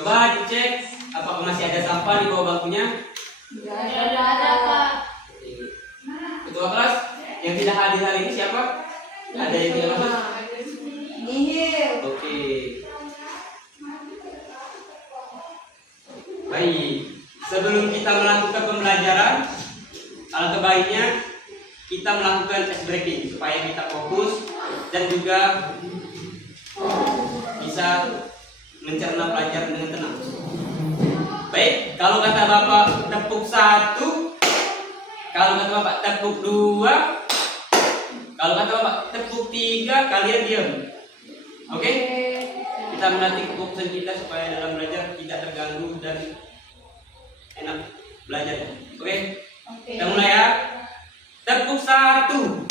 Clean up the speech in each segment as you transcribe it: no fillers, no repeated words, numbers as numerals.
Coba dicek apakah masih ada sampah di bawah bangkunya. Tidak ada, Pak. Ketua kelas yang tidak hadir hari ini siapa? Ada yang tidak masuk? Nihil. Oke. Baik. Sebelum kita melakukan pembelajaran, alangkah baiknya kita melakukan ice breaking supaya kita fokus dan juga bisa mencerna pelajaran dengan tenang. Baik, kalau kata Bapak tepuk 1, kalau kata Bapak tepuk 2, kalau kata Bapak tepuk 3, kalian diam. Oke? Kita melatih kefokusan kita supaya dalam belajar tidak terganggu dan enak belajar. Oke? Kita mulai ya. Tepuk 1,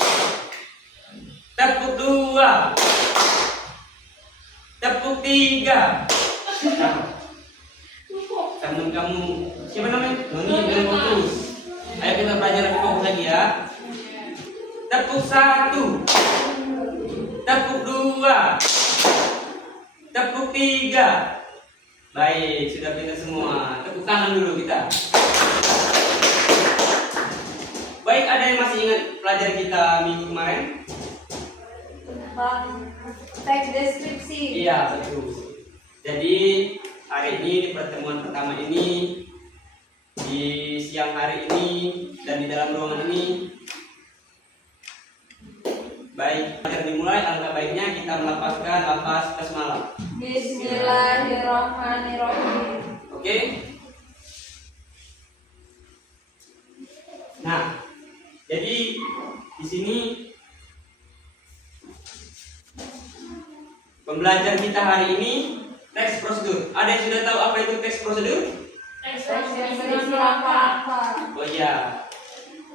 tepuk 2, tepuk 3. Teman kamu siapa namanya? Noni bilang fokus. Ayo kita belajar lebih fokus lagi ya. Tepuk 1, tepuk 2, tepuk 3. Baik, sudah pintar semua. Tepuk tangan dulu kita. Baik, ada yang masih ingat pelajaran kita minggu kemarin? Teks deskripsi. Iya, betul. Jadi hari ini di pertemuan pertama ini, di siang hari ini dan di dalam ruangan ini, baik agar dimulai, alangkah baiknya kita melafazkan lafaz basmalah. Bismillahirrahmanirrahim. Oke? Nah, jadi di sini pembelajaran kita hari ini teks prosedur. Ada yang sudah tahu apa itu teks prosedur? Teks yang berisi langkah-langkah. Oh iya.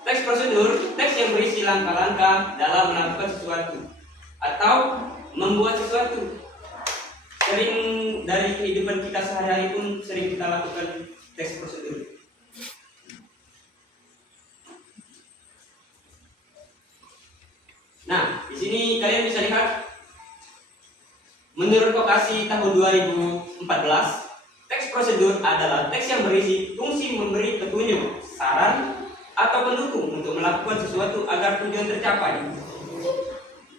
Teks prosedur, teks yang berisi langkah-langkah dalam melakukan sesuatu atau membuat sesuatu. Sering dari kehidupan kita sehari-hari pun sering kita lakukan teks prosedur. Nah, di sini kalian bisa lihat menurut Vokasi tahun 2014, teks prosedur adalah teks yang berisi fungsi memberi petunjuk, saran, atau pendukung untuk melakukan sesuatu agar tujuan tercapai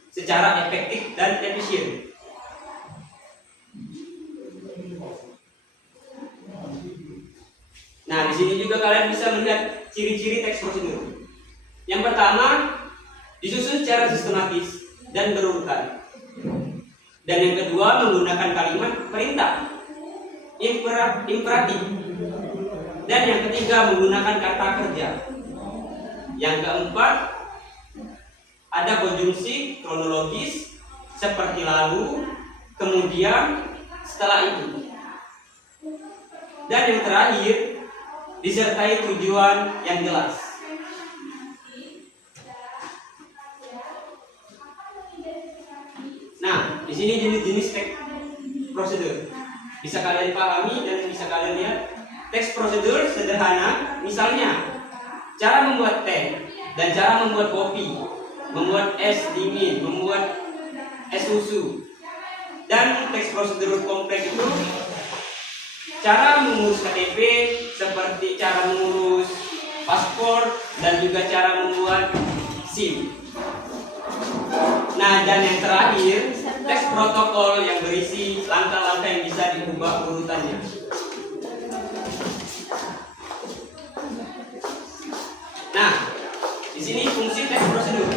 secara efektif dan efisien. Nah, di sini juga kalian bisa melihat ciri-ciri teks prosedur. Yang pertama, disusun secara sistematis dan berurutan. Dan yang kedua, menggunakan kalimat perintah imperatif. Dan yang ketiga, menggunakan kata kerja. Yang keempat, ada konjungsi kronologis seperti lalu, kemudian, setelah itu. Dan yang terakhir, disertai tujuan yang jelas. Nah, di sini jenis-jenis teks prosedur bisa kalian pahami dan bisa kalian lihat. Teks prosedur sederhana, misalnya cara membuat teh dan cara membuat kopi, membuat es dingin, membuat es susu. Dan teks prosedur kompleks itu cara mengurus KTP, seperti cara mengurus paspor dan juga cara membuat SIM. Nah, dan yang terakhir, teks protokol yang berisi langkah-langkah yang bisa diubah urutannya. Nah, di sini fungsi teks prosedur.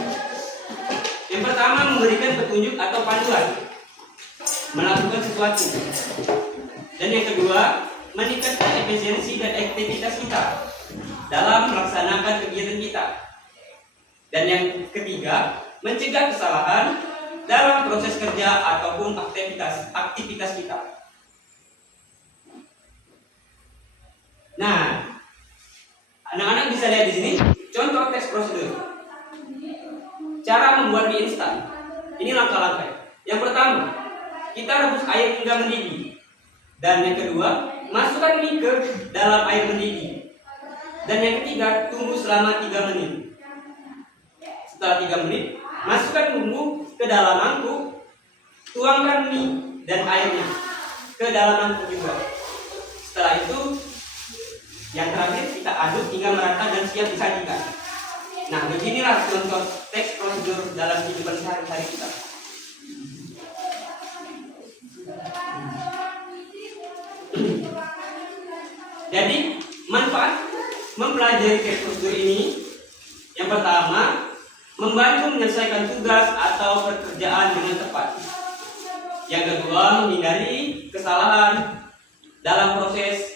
Yang pertama, memberikan petunjuk atau panduan melakukan sesuatu. Dan yang kedua, meningkatkan efisiensi dan aktivitas kita dalam melaksanakan kegiatan kita. Dan yang ketiga, mencegah kesalahan dalam proses kerja ataupun aktivitas kita. Nah, anak-anak bisa lihat di sini contoh teks prosedur. Cara membuat mie instan. Ini langkah-langkah. Yang pertama, kita rebus air hingga mendidih. Dan yang kedua, masukkan mie ke dalam air mendidih. Dan yang ketiga, tunggu selama 3 menit. Setelah 3 menit, masukkan bumbu ke dalam mangkuk, tuangkan mie dan airnya ke dalam mangkuk juga. Setelah itu yang terakhir kita aduk hingga merata dan siap disajikan. Nah, beginilah contoh teks prosedur dalam kehidupan sehari-hari kita. Jadi, manfaat mempelajari teks prosedur ini, yang pertama, membantu menyelesaikan tugas atau pekerjaan dengan tepat. Yang kedua, menghindari kesalahan dalam proses.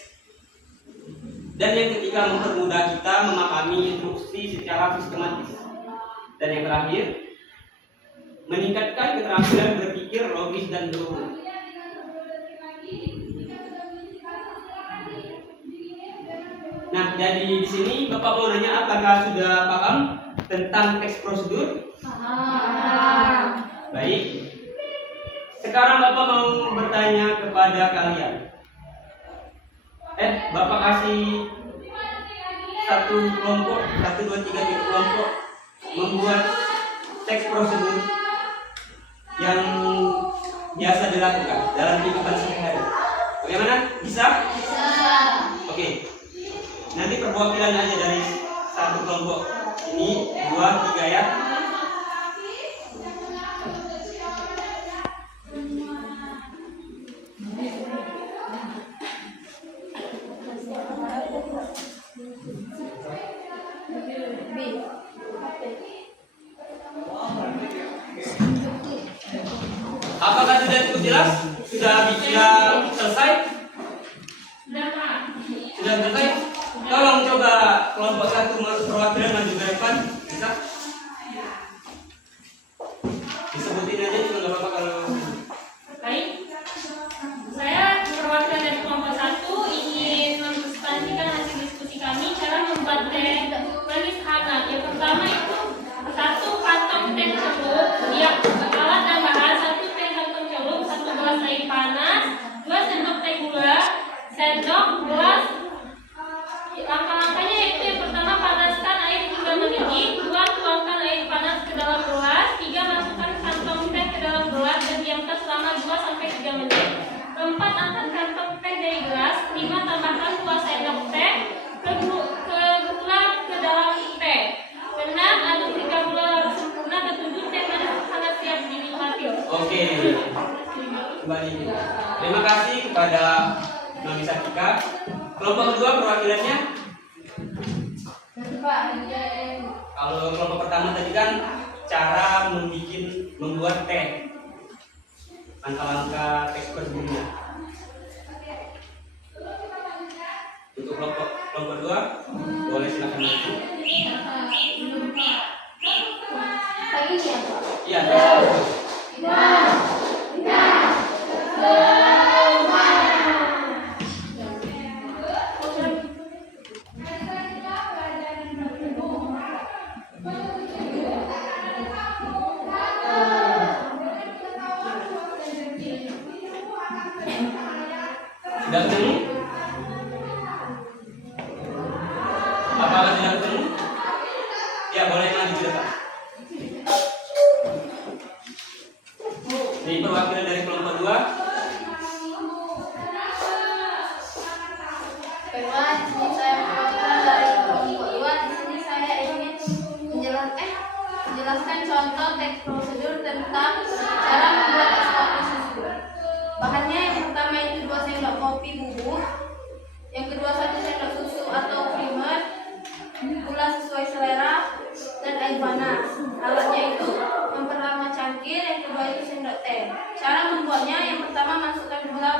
Dan yang ketiga, mempermudah kita memahami instruksi secara sistematis. Dan yang terakhir, meningkatkan keterampilan berpikir logis dan berurut. Nah, jadi di sini Bapak mau nanya, apakah sudah paham tentang teks prosedur? Baik. Sekarang Bapak mau bertanya kepada kalian. Bapak kasih satu kelompok, 1, 2, 3 tiga kelompok membuat teks prosedur yang biasa dilakukan dalam kehidupan sehari-hari. Bagaimana? Bisa? Bisa. Oke. Nanti perwakilan aja dari satu kelompok. Ini 2, 3 ya. Apakah sudah cukup jelas? Sudah selesai? Sudah selesai? Tolong coba kelompok 1 perwakilan maju ke depan. Bisa? Disebutin aja, cuma nggak apa-apa kalau. Baik, saya perwakilan dari kelompok 1 ingin mempresentasikan hasil diskusi kami cara membuat teh manis hangat. Yang pertama itu 1 kantong teh celup, alat dan bahan 1 teh kantong celup, 1 gelas air panas, 2 sendok teh gula, sendok gelas. Langkah-langkahnya yaitu yang pertama, panaskan air hingga mendidih, 2 tuangkan air panas ke dalam gelas, 3 masukkan kantong teh ke dalam gelas dan diamkan selama 2-3 menit. 4 angkat kantong teh dari gelas, 5 tambahkan 2 sendok teh ke gula ke dalam teh. 6 aduk hingga gula sempurna. 7 teh manis hangat siap dinikmati. Oke. Kembali. Terima kasih kepada Mami Satika. Kelompok kedua perwakilannya. Kalau kelompok pertama tadi kan cara membuat teh, langkah-langkah teks prosedurnya. Untuk kelompok dua, boleh silakan maju. Iya. Sudah ketemu? Apakah sudah ketemu? Ya, boleh maju ke depan. Ini perwakilan dari kelompok 2. Saya perwakilan dari kelompok 2. Di sini saya ingin menjelaskan contoh teks prosedur tentang cara membuat es kopi susu. Bahannya yang pertama itu 2 sendok kopi bubuk, yang kedua 1 sendok susu atau creamer, gula sesuai selera, dan air panas. Alatnya itu memperlama cangkir, yang kedua itu sendok teh. Cara membuatnya, yang pertama masukkan gula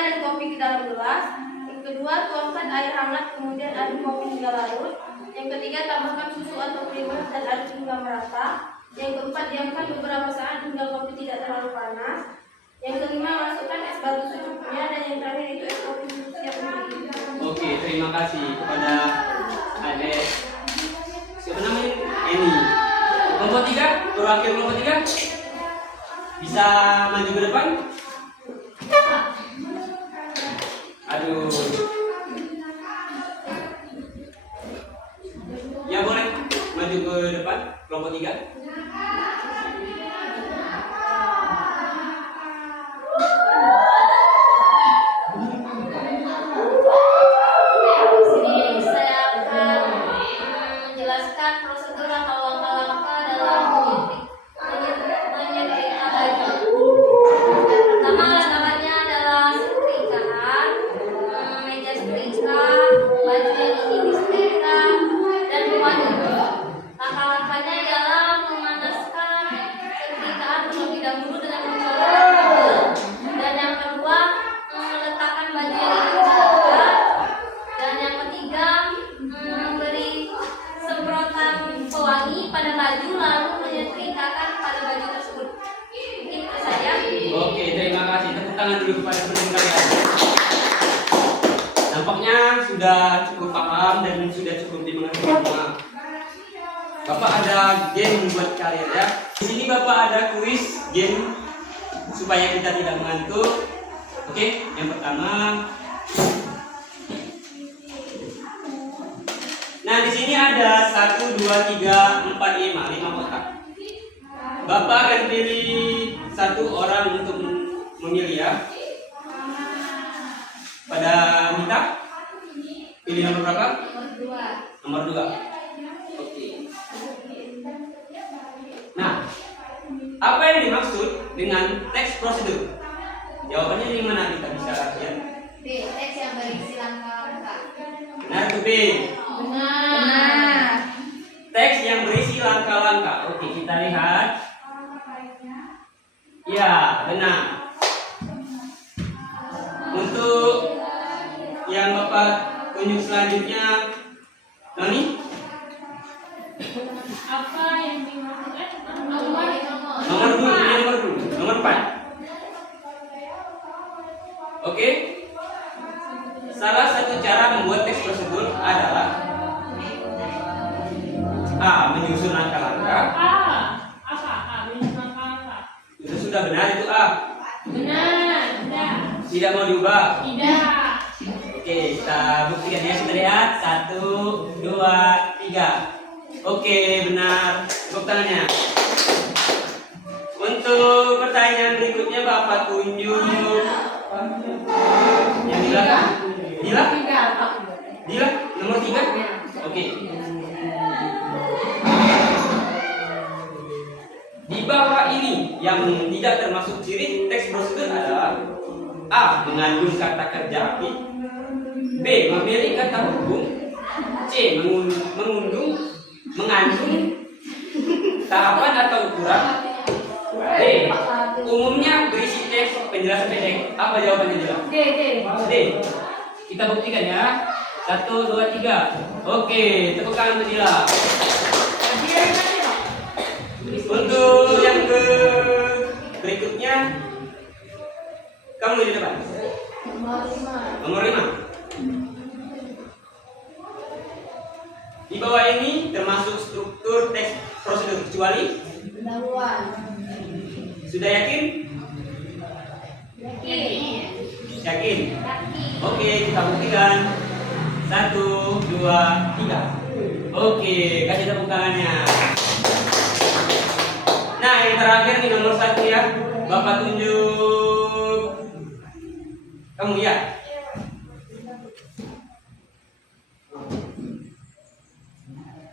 dan kopi ke dalam gelas, yang kedua tuangkan air hangat, kemudian aduk kopi hingga larut, yang ketiga tambahkan susu atau creamer dan aduk hingga merata, yang keempat diamkan beberapa saat hingga kopi tidak terlalu panas, yang kelima masukkan es batu secukupnya, dan yang terakhir itu es kopi siap diminum. Oke, terima kasih kepada adik. Siapa namanya? Eni. Kelompok 3, perwakilan kelompok 3 bisa maju ke depan. Aduh. Ya boleh maju ke depan kelompok 3. kepada pendengar kalian. Nampaknya sudah cukup paham dan sudah cukup dimengerti semua. Bapak ada game buat kalian ya. Di sini Bapak ada kuis game supaya kita tidak mengantuk. Oke, yang pertama. Nah, di sini ada 1, 2, 3, 4, 5 kotak. Bapak akan pilih satu orang untuk memilih ya. Pada Mita, pilih nomor berapa? Nomor 2. Oke. Nah, apa yang dimaksud dengan teks prosedur? Jawabannya di mana kita bisa lihat? B. Teks yang berisi langkah-langkah. Benar tuh B. Benar. Teks yang berisi langkah-langkah. Oke, kita lihat. Ya, benar. Untuk yang Bapak tunjuk selanjutnya, Noni? Apa yang dimaksudkan? Nomor 2, nomor 4. Oke. Salah satu cara membuat teks prosedur adalah A. Menyusun langkah-langkah. Menyusun langkah-langkah. Itu sudah benar itu A. Benar. Tidak. Tidak mau diubah. Tidak. Oke, kita buktikan ya. Kita lihat 1, 2, 3. Oke, benar. Tepuk tangannya. Untuk pertanyaan berikutnya Bapak tunjuk yang di belakang. Dila, nomor 3. Oke. Di bawah ini yang tidak termasuk ciri teks prosedur adalah A. Mengandung kata kerja aktif, B. Memilih kata hubung, C. Mengandung tahapan atau ukuran, D. Umumnya berisi teks penjelasan pendek. Apa jawabannya Dila? D. Kita buktikan ya. 1, 2, 3. Oke, tepuk tangan untuk Dila. Untuk yang berikutnya, kamu di depan. Nomor 5. Di bawah ini termasuk struktur teks prosedur kecuali Pendahuluan. sudah yakin? Yakin? Oke, kita buktikan. 1, 2, 3. Oke, kasih tepuk tangannya. Nah, yang terakhir nih nomor 1 ya. Bapak tunjuk. Kamu ya.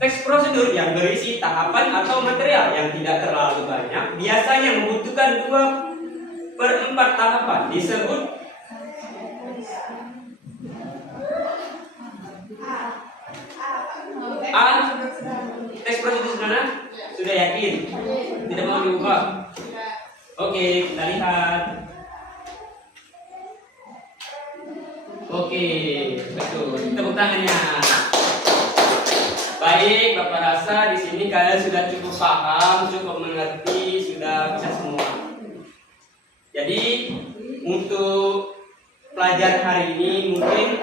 Teks prosedur yang berisi tahapan atau material yang tidak terlalu banyak biasanya membutuhkan 2/4 tahapan disebut A. Teks prosedur sebenarnya sudah yakin, tidak mau diubah. Oke, kita lihat. Oke, betul. Tepuk tangannya. Baik, Bapak rasa di sini kalian sudah cukup paham, cukup mengerti, sudah bisa semua. Jadi untuk pelajaran hari ini mungkin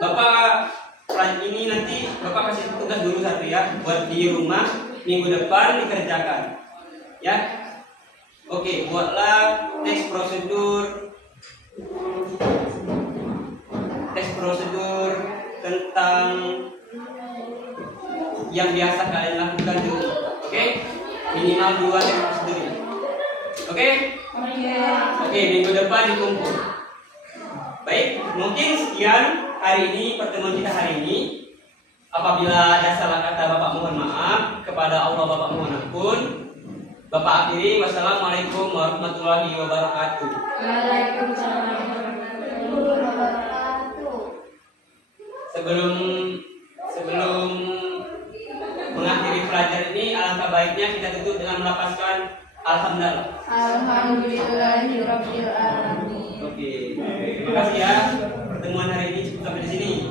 Bapak ini nanti Bapak kasih tugas dulu satu ya, buat di rumah minggu depan dikerjakan. Ya, oke, buatlah teks prosedur tentang yang biasa kalian lakukan dulu. Oke, minimal 2 teks prosedur ini. Oke, minggu depan dikumpul. Baik, mungkin sekian hari ini pertemuan kita hari ini. Apabila ada salah kata Bapak mohon maaf, kepada Allah Bapak mohon ampun. Bapak akhiri, wassalamualaikum warahmatullahi wabarakatuh. Waalaikumsalam warahmatullahi wabarakatuh. Sebelum mengakhiri pelajaran ini, alangkah baiknya kita tutup dengan melafazkan alhamdulillah. Alhamdulillahirabbil alamin. Oke, terima kasih ya. Pertemuan hari ini cukup sampai di sini.